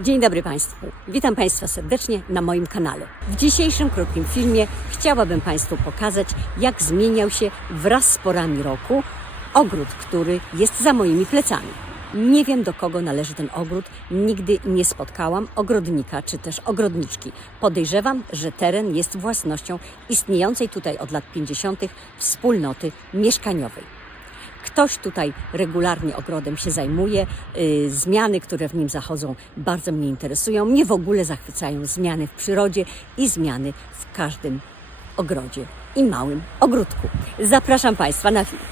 Dzień dobry Państwu. Witam Państwa serdecznie na moim kanale. W dzisiejszym krótkim filmie chciałabym Państwu pokazać, jak zmieniał się wraz z porami roku ogród, który jest za moimi plecami. Nie wiem, do kogo należy ten ogród. Nigdy nie spotkałam ogrodnika czy też ogrodniczki. Podejrzewam, że teren jest własnością istniejącej tutaj od lat 50. wspólnoty mieszkaniowej. Ktoś tutaj regularnie ogrodem się zajmuje. Zmiany, które w nim zachodzą, bardzo mnie interesują. Mnie w ogóle zachwycają zmiany w przyrodzie i zmiany w każdym ogrodzie i małym ogródku. Zapraszam Państwa na film.